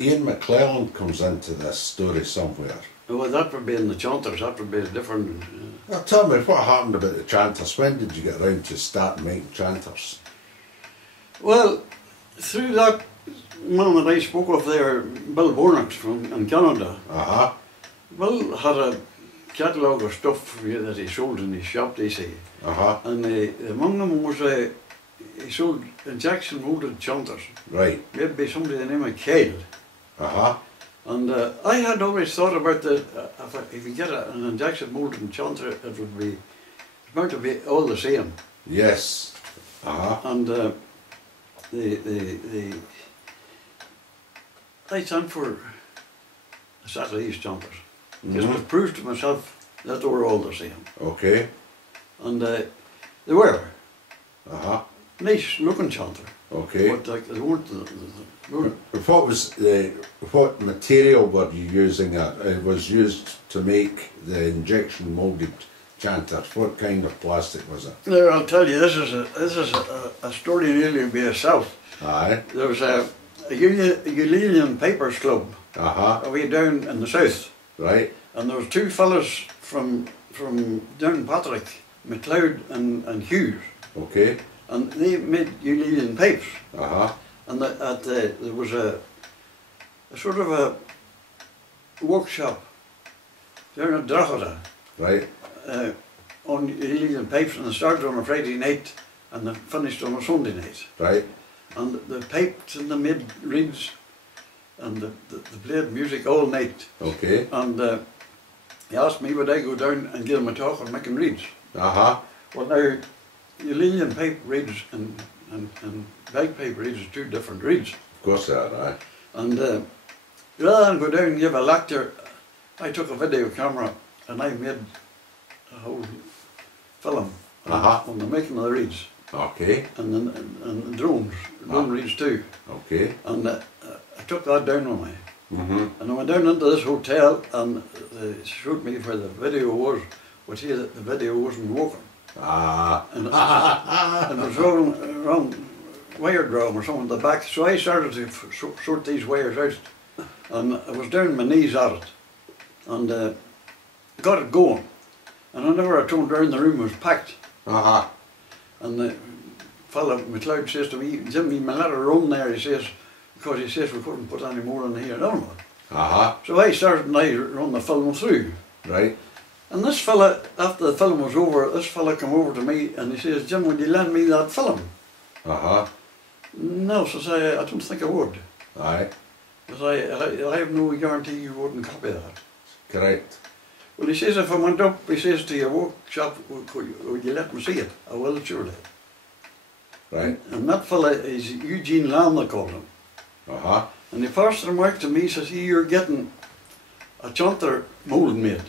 Ian McClellan comes into this story somewhere. Well, that would be in the Chanters, that would be a different... Now tell me, what happened about the Chanters? When did you get around to starting making Chanters? Well, through that man that I spoke of there, Bill Warnock in Canada, Bill had a catalogue of stuff that he sold in his shop, they say. And among them was he sold injection molded chanters. Right. Maybe somebody the name of Cale. And I had always thought about that if you get an injection molded chanter, it would be, it's bound to be all the same. Yes. And I sent for a set of these chanters. Because it was proved to myself that they were all the same. Okay. And they were. Nice looking chanter. Okay. But like, they weren't what material were you using? It was used to make the injection moulded chanters. What kind of plastic was it? There, I'll tell you, this is a story nearly by itself. Aye. There was a Union Papers Club away down in the south. Right. And there was two fellas from down Patrick, McLeod and Hughes. Okay. And they made Union pipes. And there was a sort of a workshop down at Drogheda. Right. On Union pipes, and they started on a Friday night and they finished on a Sunday night. Right. And the pipes and they made reeds and they played music all night. Okay. And he asked me would I go down and give him a talk on making reeds. Well now, Union pipe reeds and bagpipe reeds are two different reeds. Of course they are, aye. And rather than go down and give a lecture, I took a video camera and I made a whole film on the making of the reeds. Okay. And drones, drone reeds too. Okay. And I took that down with me. And I went down into this hotel and they showed me where the video was, but see that the video wasn't working. And it was wrong wire drum or something at the back, so I started to sort these wires out, and I was down on my knees at it, and got it going, and whenever I turned around the room was packed, and the fellow McLeod says to me, Jimmy, my let her run there, he says, because he says we couldn't put any more in here, no. So I started and I run the film through. Right. And this fella, after the film was over, this fella came over to me and he says, Jim, would you lend me that film? No, says I don't think I would. Aye. Because I have no guarantee you wouldn't copy that. Correct. Well, he says, if I went up, he says, to your workshop, would you let me see it? I will, surely. Right. And that fella is Eugene Lamb, they called him. And the first remark to me says, you're getting a chanter mould made.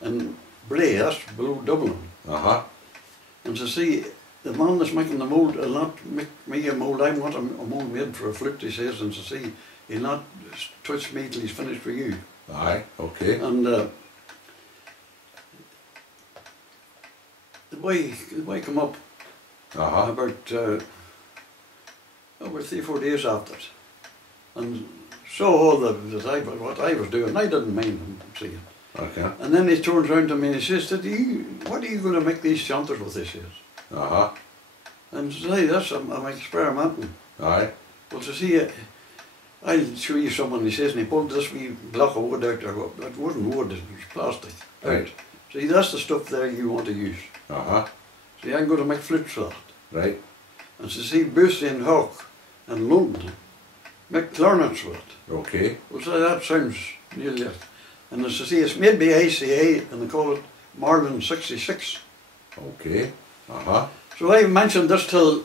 And Bray, that's below Dublin. And to see, the man that's making the mould will not make me a mould, I want a mould made for a flute, he says, and to see, he'll not touch me till he's finished with you. Aye, okay. And the boy come up about 3-4 days after it, and saw all what I was doing. I didn't mind him seeing. Okay. And then he turns around to me and he says, what are you going to make these chanters with, he says. And I says, hey, that's, I'm experimenting. Aye. Well, to see, I'll show you someone, he says, and he pulled this wee block of wood out there. It wasn't wood, it was plastic. Right. See, that's the stuff there you want to use. See, I'm going to make flutes with that. Right. And to see Bussy and Hawk and London make clarinets with it. Okay. Well, so that sounds nearly it. And as to see, it's made by ICA and they call it Marlin 66. Okay. So I mentioned this till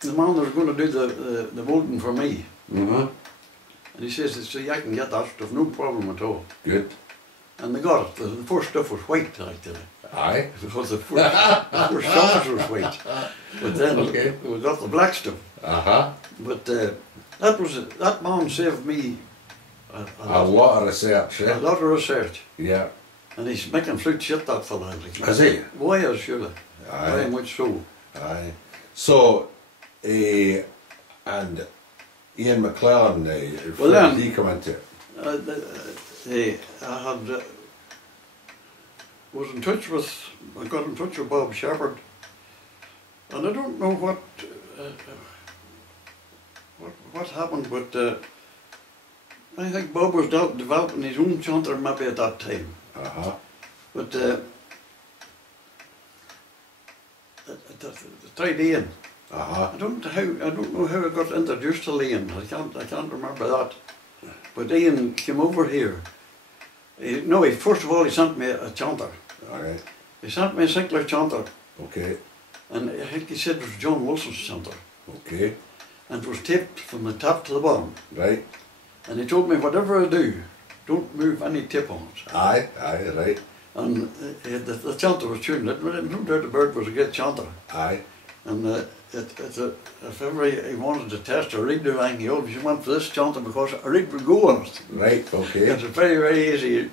the man that was going to do the moulding for me. And he says, see, I can get that stuff, no problem at all. Good. And they got it. The first stuff was white, actually. Aye. Because the first surface was white. But then we got the black stuff. But that man saved me a lot of research, a lot of research. Yeah. And he's making flute shit, that fella. Is he? Why is surely? Very much so. Aye. So, and Ian McClellan, Well, then, he come into it. I had was in touch with, I got in touch with Bob Shepherd, and I don't know what happened, but I think Bob was developing his own chanter maybe at that time. But I tried Ian. I don't know how I got introduced to Ian. I can't remember that. But Ian came over here. First of all he sent me a chanter. Alright. He sent me a Sinclair chanter. Okay. And I think he said it was John Wilson's chanter. Okay. And it was taped from the top to the bottom. Right. And he told me, whatever I do, don't move any tip on it. Aye, right. And the chanter was tuned. No doubt the bird was a great chanter. Aye. And if ever he wanted to test a reed or anything, he always went for this chanter because a reed would go on it. Right, okay. It's a very, very easy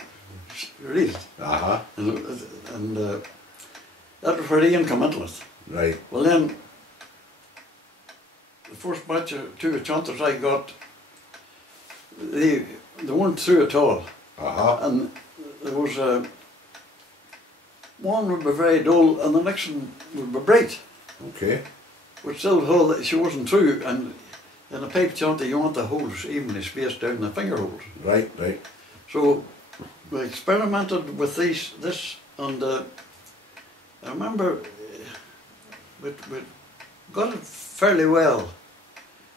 reed. And that was where Ian came into it. Right. Well then, the first batch of two chanters I got, they weren't through at all. And there was one would be very dull and the next one would be bright. Okay. Which still told that she wasn't through, and in a pipe chanter you want the holes evenly spaced down the finger holes. Right. So we experimented with this, and I remember we got it fairly well,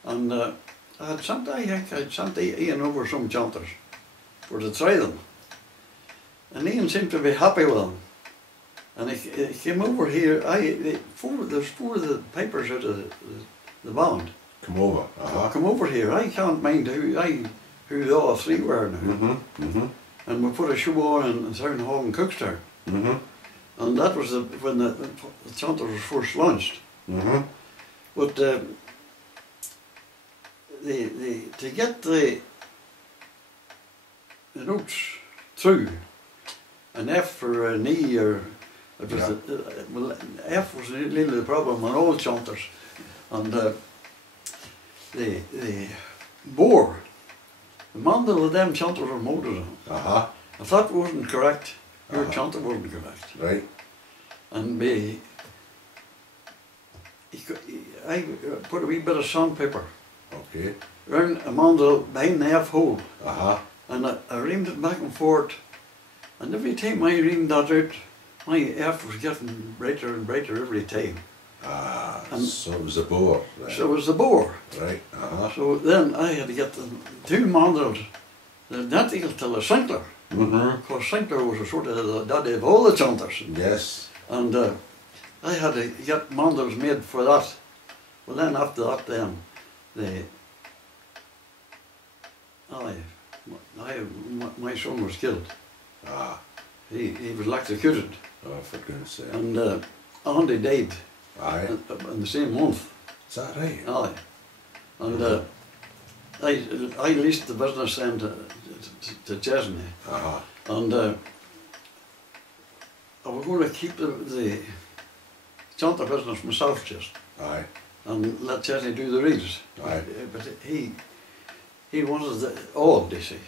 and I think I'd sent Ian over some chanters for to try them, and Ian seemed to be happy with them. And he came over here. There's four of the pipers out of the band. Come over. Come over here. I can't mind who the other three were now. And we put a show on in Town Hall in Cookstown. And that was when the chanter was first launched. But to get the notes through, an F for an E or it was F was really the problem on all chanters, and the bore, the mandel of them chanters were molded on. If that wasn't correct, your chanter wasn't correct. Right. And I put a wee bit of sandpaper. Okay. Round a mandel behind the F hole. And I reamed it back and forth, and every time I reamed that out, my F was getting brighter and brighter every time. So it was the bore. Right. So it was the bore. Right. So then I had to get the two mandrels identical to the Sinclair. Because Sinclair was a sort of the daddy of all the chanters. Yes. And I had to get mandrels made for that. Well then after that then, my son was killed. He was electrocuted. Oh, for goodness sake. And Andy died. In the same month. Is that right? Aye. And I leased the business then to Chesney. And I was going to keep the chanter business myself just. And let Chesney do the reeds. But he wanted all, you see.